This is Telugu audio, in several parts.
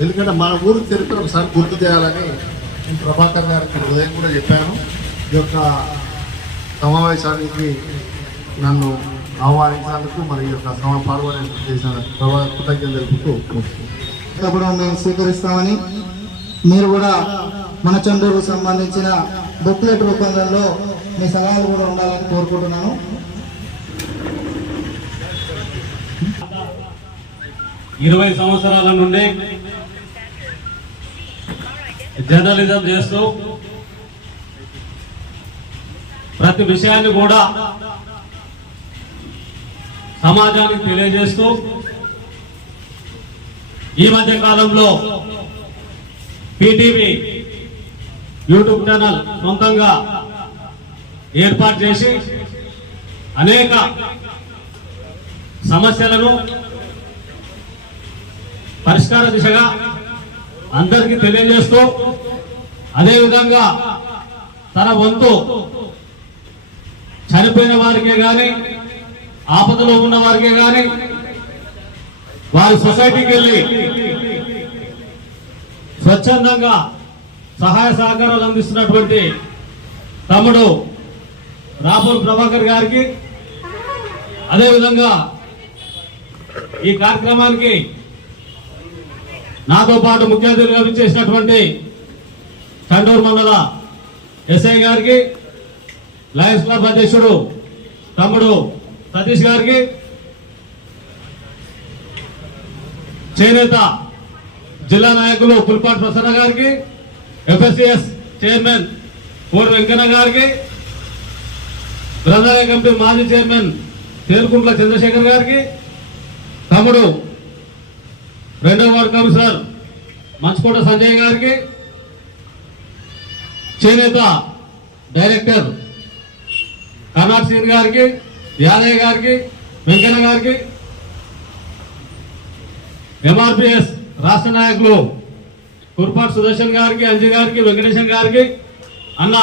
ఎందుకంటే మన ఊరు చరిత్ర ఒకసారి గుర్తు చేయాలని నేను ప్రభాకర్ గారికి ఉదయం కూడా చెప్పాను ఈ యొక్క సమావేశానికి నన్ను ఆహ్వానించినందుకు మరి ఈ యొక్క సమ పాల్గొనే చేసిన ప్రభా కృతజ్ఞతలు తెలుపుతూ ముగిస్తున్నాను. కూడా మేము స్వీకరిస్తామని మీరు కూడా మన చండూరుకు సంబంధించిన బుక్లెట్ రూపంలో మీ సలహాలు కూడా ఉండాలని కోరుకుంటున్నాను ఇరవై సంవత్సరాల నుండి జర్నలిజం చేస్తూ ప్రతి విషయాన్ని కూడా సమాజానికి తెలియజేస్తూ ఈ మధ్య కాలంలో పీటీవీ యూట్యూబ్ ఛానల్ సొంతంగా ఏర్పాటు చేసి అనేక సమస్యలను పరిష్కార దిశగా అందరికీ తెలియజేస్తూ అదేవిధంగా తన వంతు చనిపోయిన వారికే కానీ ఆపదలో ఉన్న వారికే కానీ వారి సొసైటీకి వెళ్ళి స్వచ్ఛందంగా సహాయ సహకారాలు అందిస్తున్నటువంటి తమ్ముడు రాపూర్ ప్రభాకర్ గారికి అదేవిధంగా ఈ కార్యక్రమానికి నాతో పాటు ముఖ్య అతిథిగా చేసినటువంటి కండూరు మండల ఎస్ఐ గారికి లయన్స్ క్లబ్ అధ్యక్షుడు తమ్ముడు సతీష్ గారికి చేనేత జిల్లా నాయకులు పుల్పాటి ప్రసన్న గారికి ఎఫ్ఎస్సిఎస్ చైర్మన్ కోడి వెంకన్న గారికి గ్రంథాలయ కమిటీ మాజీ చైర్మన్ తేరుకుంట్ల చంద్రశేఖర్ గారికి తమ్ముడు రెండవ వార్డు కమిషనర్ మంచుకోట సంజయ్ గారికి చేనేత డైరెక్టర్ కర్నాట్ సింగ్ గారికి యాదయ్య గారికి వెంకన్న గారికి ఎంఆర్పిఎస్ రాష్ట్ర నాయకులు కుర్పాటి సుదర్శన్ గారికి అంజయ్ గారికి వెంకటేశం గారికి అన్న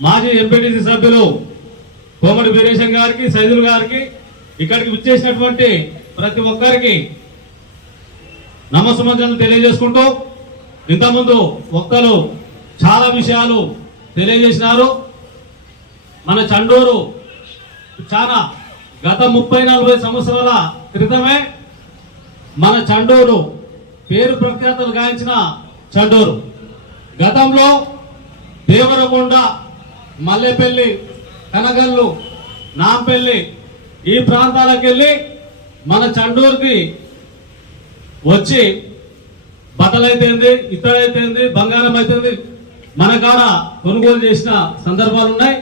మాజీ ఎంపీటీసీ సభ్యులు కోమటి వీరేశం గారికి సైదుల్ గారికి ఇక్కడికి విచ్చేసినటువంటి ప్రతి ఒక్కరికి నమస్సుమంజలు తెలియజేసుకుంటూ ఇంతకుముందు ఒక్కలు చాలా విషయాలు తెలియజేసినారు. మన చండూరు చాలా గత ముప్పై నలభై సంవత్సరాల క్రితమే మన చండూరు పేరు ప్రఖ్యాతలు గాయించిన చండూరు. గతంలో దేవరకొండ మల్లెపల్లి కనగల్లు నాంపల్లి ఈ ప్రాంతాలకు వెళ్ళి మన చండూరుకి వచ్చి బట్టలైతేంది ఇత్తడైతేంది బంగారం అయితేంది మన కాడ కొనుగోలు చేసిన సందర్భాలు ఉన్నాయి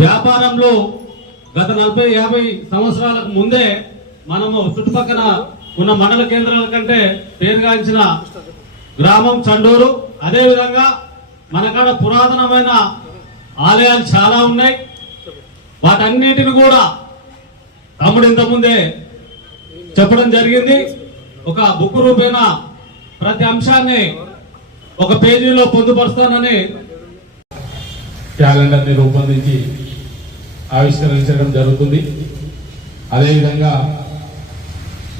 వ్యాపారంలో గత నలభై యాభై సంవత్సరాలకు ముందే మనము చుట్టుపక్కల ఉన్న మండల కేంద్రాల కంటే పేరుగాంచిన గ్రామం చండూరు. అదేవిధంగా మన కాడ పురాతనమైన ఆలయాలు చాలా ఉన్నాయి. వాటన్నిటిని కూడా తమ్ముడు ఇంతకుముందే చెప్పడం జరిగింది. ఒక బుక్ రూపేణ ప్రతి అంశాన్ని ఒక పేజీలో పొందుపరుస్తానని క్యాలెండర్ని రూపొందించి ఆవిష్కరించడం జరుగుతుంది. అదేవిధంగా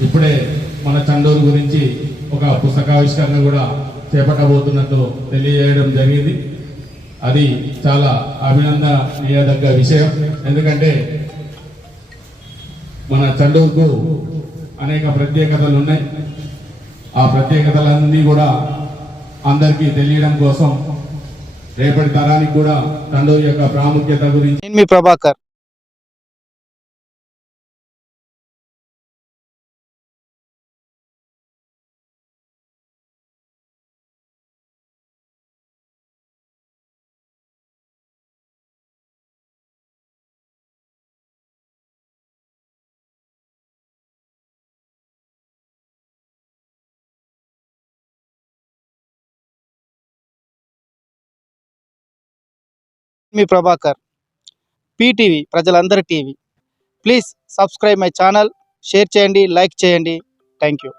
ఇప్పుడే మన చండూరు గురించి ఒక పుస్తకావిష్కరణ కూడా చేపట్టబోతున్నట్టు తెలియజేయడం జరిగింది. అది చాలా అభినందనీయదగ్గ విషయం. ఎందుకంటే మన చండూరుకు అనేక ప్రత్యేకతలు ఉన్నాయి. ఆ ప్రత్యేకతలన్నీ కూడా అందరికీ తెలియడం కోసం రేపటి తరానికి కూడా చండూరు యొక్క ప్రాముఖ్యత గురించి నేను మీ ప్రభాకర్. మీ ప్రభాకర్ పీటీవీ ప్రజలందరి TV. Please subscribe my channel share చేయండి లైక్ చేయండి. Thank you.